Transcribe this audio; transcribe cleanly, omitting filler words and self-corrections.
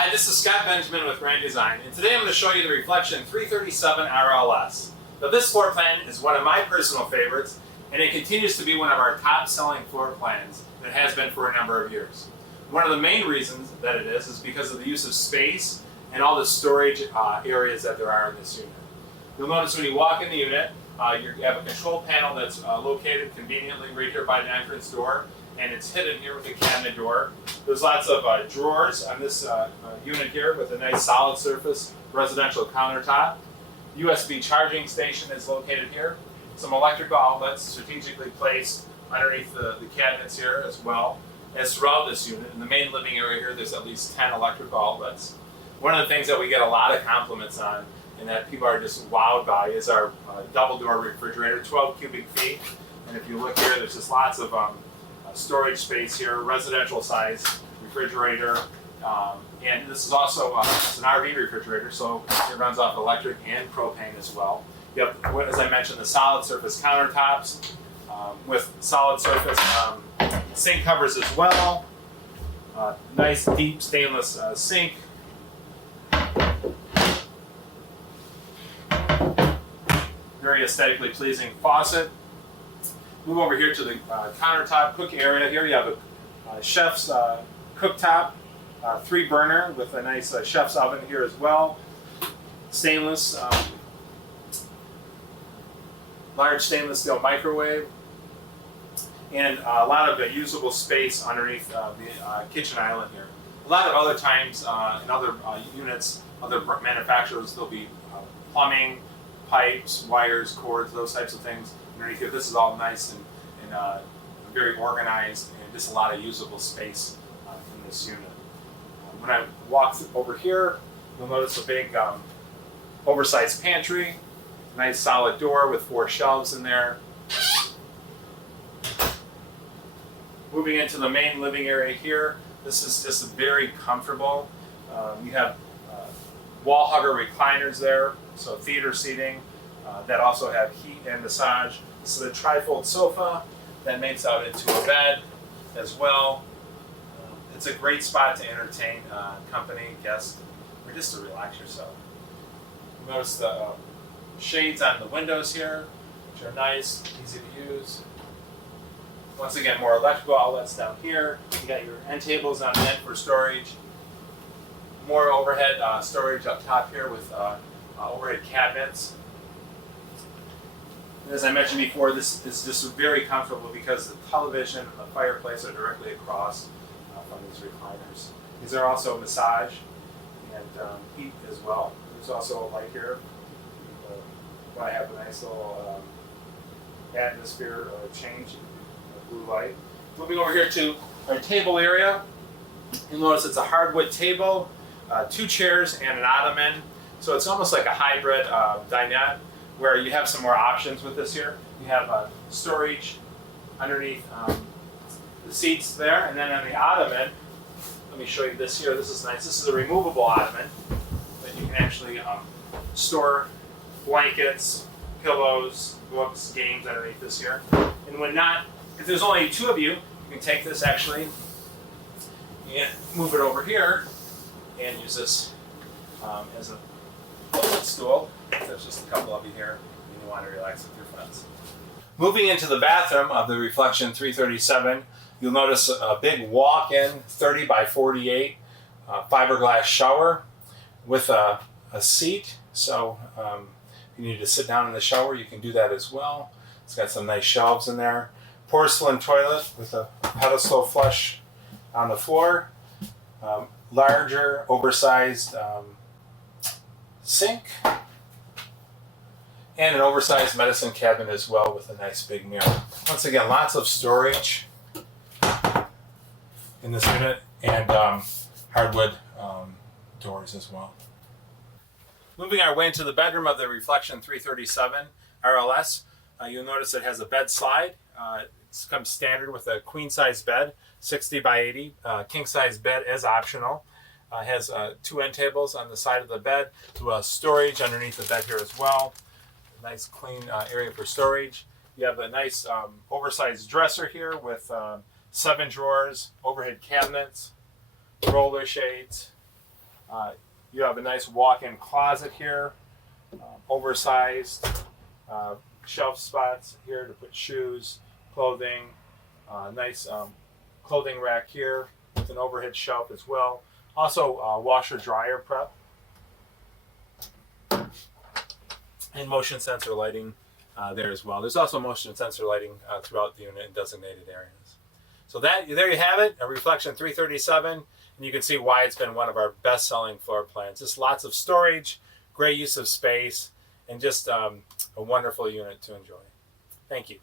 Hi, this is Scott Benjamin with Grand Design, and today I'm going to show you the Reflection 337 RLS. Now this floor plan is one of my personal favorites, and it continues to be one of our top selling floor plans that has been for a number of years. One of the main reasons that it is because of the use of space and all the storage areas that there are in this unit. You'll notice when you walk in the unit, you have a control panel that's located conveniently right here by the entrance door, and it's hidden here with a cabinet door. There's lots of drawers on this unit here with a nice solid surface residential countertop. USB charging station is located here. Some electrical outlets strategically placed underneath the cabinets here as well as throughout this unit. In the main living area here, there's at least 10 electrical outlets. One of the things that we get a lot of compliments on and that people are just wowed by is our double door refrigerator, 12 cubic feet. And if you look here, there's just lots of storage space here, residential size refrigerator. And this is also it's an RV refrigerator, so it runs off electric and propane as well. You have, as I mentioned, the solid surface countertops with solid surface sink covers as well. Nice deep stainless sink. Very aesthetically pleasing faucet. Move over here to the countertop cook area. Here you have a chef's cooktop, 3-burner with a nice chef's oven here as well. Stainless, large stainless steel microwave, and a lot of usable space underneath the kitchen island here. A lot of other times in other units, other manufacturers, there'll be plumbing, pipes, wires, cords, those types of things underneath here. This is all nice and very organized, and just a lot of usable space in this unit. When I walk over here, you'll notice a big oversized pantry, nice solid door with 4 shelves in there. Moving into the main living area here, this is just very comfortable. You have wall hugger recliners there, so theater seating that also have heat and massage. This is a trifold sofa that makes out into a bed as well. It's a great spot to entertain company, guests, or just to relax yourself. Notice the shades on the windows here, which are nice, easy to use. Once again, more electrical outlets down here. You got your end tables on the end for storage. More overhead storage up top here with overhead cabinets. As I mentioned before, this is just very comfortable because the television and the fireplace are directly across from these recliners. These are also massage and heat as well. There's also a light here. You want to have a nice little atmosphere change, blue light. Moving over here to our table area, you'll notice it's a hardwood table, 2 chairs and an ottoman. So it's almost like a hybrid dinette, where you have some more options with this here. You have storage underneath the seats there, and then on the ottoman, let me show you this here. This is nice. This is a removable ottoman that you can actually store blankets, pillows, books, games underneath this here. And when not, if there's only 2 of you, you can take this actually and move it over here and use this as a stool. There's just a couple of you here and you want to relax with your friends. Moving into the bathroom of the Reflection 337, you'll notice a big walk-in 30 by 48 fiberglass shower with a seat. So if you need to sit down in the shower, you can do that as well. It's got some nice shelves in there. Porcelain toilet with a pedestal flush on the floor. Larger, oversized sink, and an oversized medicine cabinet as well with a nice big mirror. Once again, lots of storage in this unit, and hardwood doors as well. Moving our way into the bedroom of the Reflection 337 RLS, you'll notice it has a bed slide. It comes standard with a queen size bed, 60 by 80. King size bed is optional. Has 2 end tables on the side of the bed, to storage underneath the bed here as well. A nice clean area for storage. You have a nice oversized dresser here with 7 drawers, overhead cabinets, roller shades, You have a nice walk-in closet here, oversized shelf spots here to put shoes, clothing, nice clothing rack here with an overhead shelf as well. Also, washer dryer prep and motion sensor lighting there as well. There's also motion sensor lighting throughout the unit in designated areas. So there you have it, a Reflection 337, and you can see why it's been one of our best-selling floor plans. Just lots of storage, great use of space, and just a wonderful unit to enjoy. Thank you.